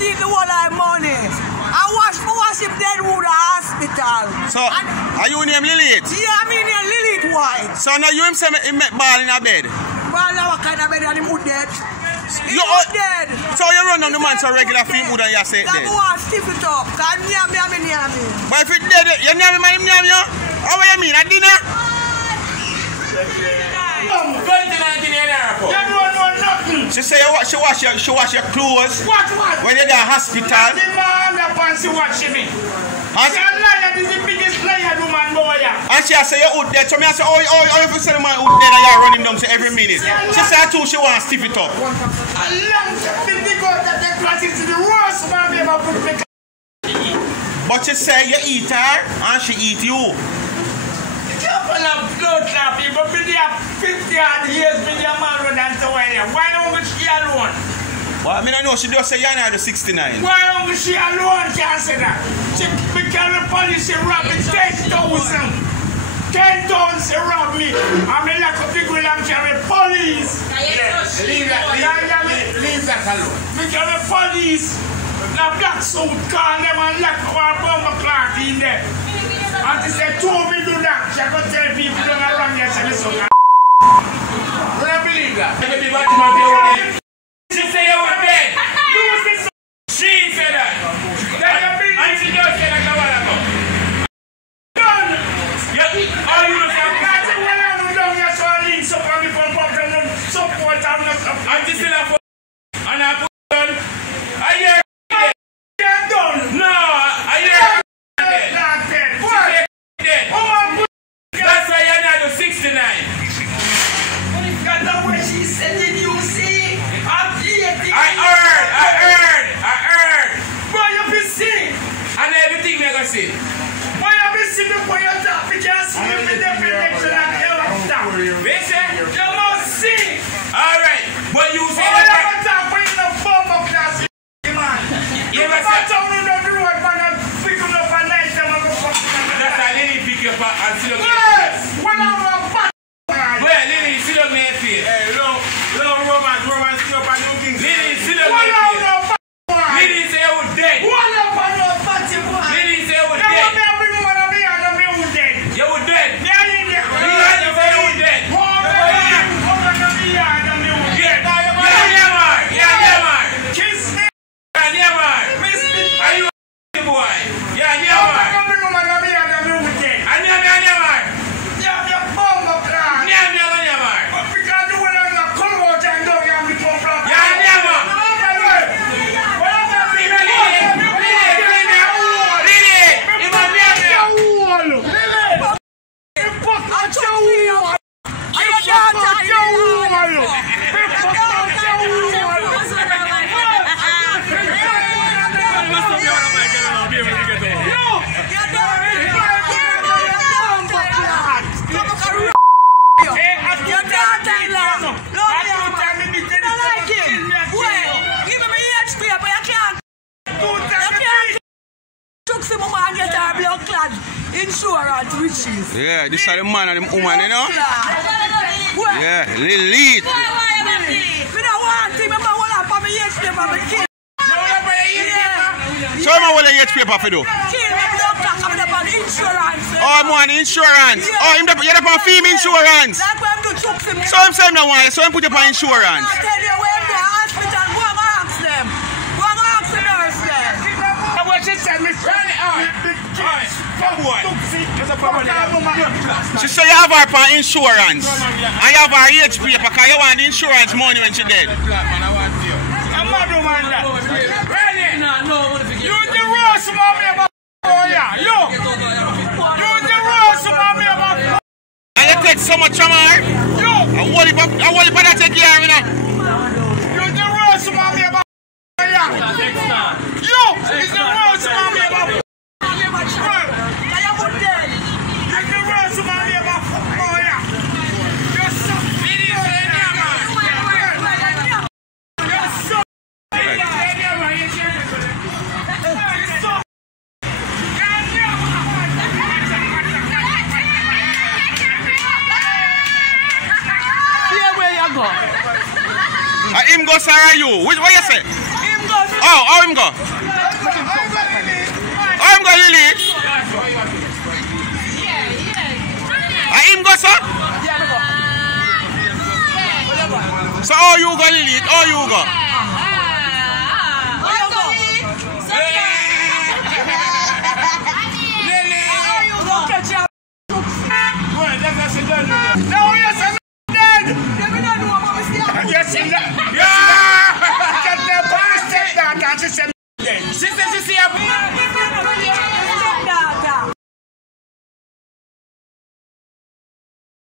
take the whole of money. I wash him dead wood at hospital. So, are you named Lilith? Yeah, I mean Lilith White. So now you him say he met Bawl in a bed? Bawl now what kind of bed and him would dead? You dead. So you run on the man so regular for him would and you say dead? I want to stiff it up. Because near me. But if it dead, you near me man, him near you? How do you mean? At dinner? She say she wash your clothes. What? When you go to hospital. The man that fancy watching me. She a liar, this is the biggest liar woman boy. And she say you out there. So me I say, oh if you say the man out there and you run him down to every minute. She say too she want to stiff it up. A long time they go that they class is the worst man ever put me. But she say you eat her and she eat you. Couple of blood clot people, but they have 50 odd years with your man run and so on. Why don't we she alone? Well, I mean I know she just say you're not the 69. Why don't we she alone can't say that? She because the police she robbed me 10,000. 10,000 she robbed me. I mean like a big will and carry police. Yes, leave that alone. Because the police, the black suit call them and lock our bomber clock in there. And she said, told me do that. She could tell people don't around here, she so I don't believe that. She said you were dead. She said that. And she just said that a while ago. Done. All you know, I said, well, I'm down here, so I link up on the phone, support and and she still have and I put on. I hear you're done. No, I hear that's why you're not the 69. That's not what she said. Did you see? I heard. Boy, you be sick. And everything they gonna see. Boy, you be sick before you talk. Because you be the protection and you don't stop. Listen, you must see. Alright, but you say that. You never talk when you don't form up class. You never talk when you don't do what man and pick them up and night them and go fuck. That's how Lily pick you up and sit up. Yes! When I'm a fat. Well, Lily, sit up in your face. Hey, long romance, sit up and do things. Lily, sit up in your face. Lily say you were dead. One up and no fatty boy. Lily say you were dead. You were dead. You were dead. Yeah, you say you were dead. Kiss me. Miss me. Are you a boy? Yeah, insurance riches. Yeah, this is the man and the woman, you know? Yeah, Lilith. I don't want him, I'm going to have a yesterday for my kid. So I'm going to get paper for you. Oh, I'm on insurance. Yeah. Oh, you're on female insurance. Like when I'm doing took them. So I'm saying no one, so I'm put you on insurance. I tell you, when I'm going to hospital, go and ask them. Go and ask the nurse there. What she said, Miss Rani, She said you have her for insurance. And you have her age paper because you want the insurance money when she dead. I'm not doing that. You the roast mommy about yeah. You the roast mommy about. And you take so much from her. I want you to take care of me. You the roast mommy about yeah. You is the roast mommy about. Him go Sarah you. What you say? Him go How him go? How him go, Lily? Him go, sir? So how you go, Lily? How you go?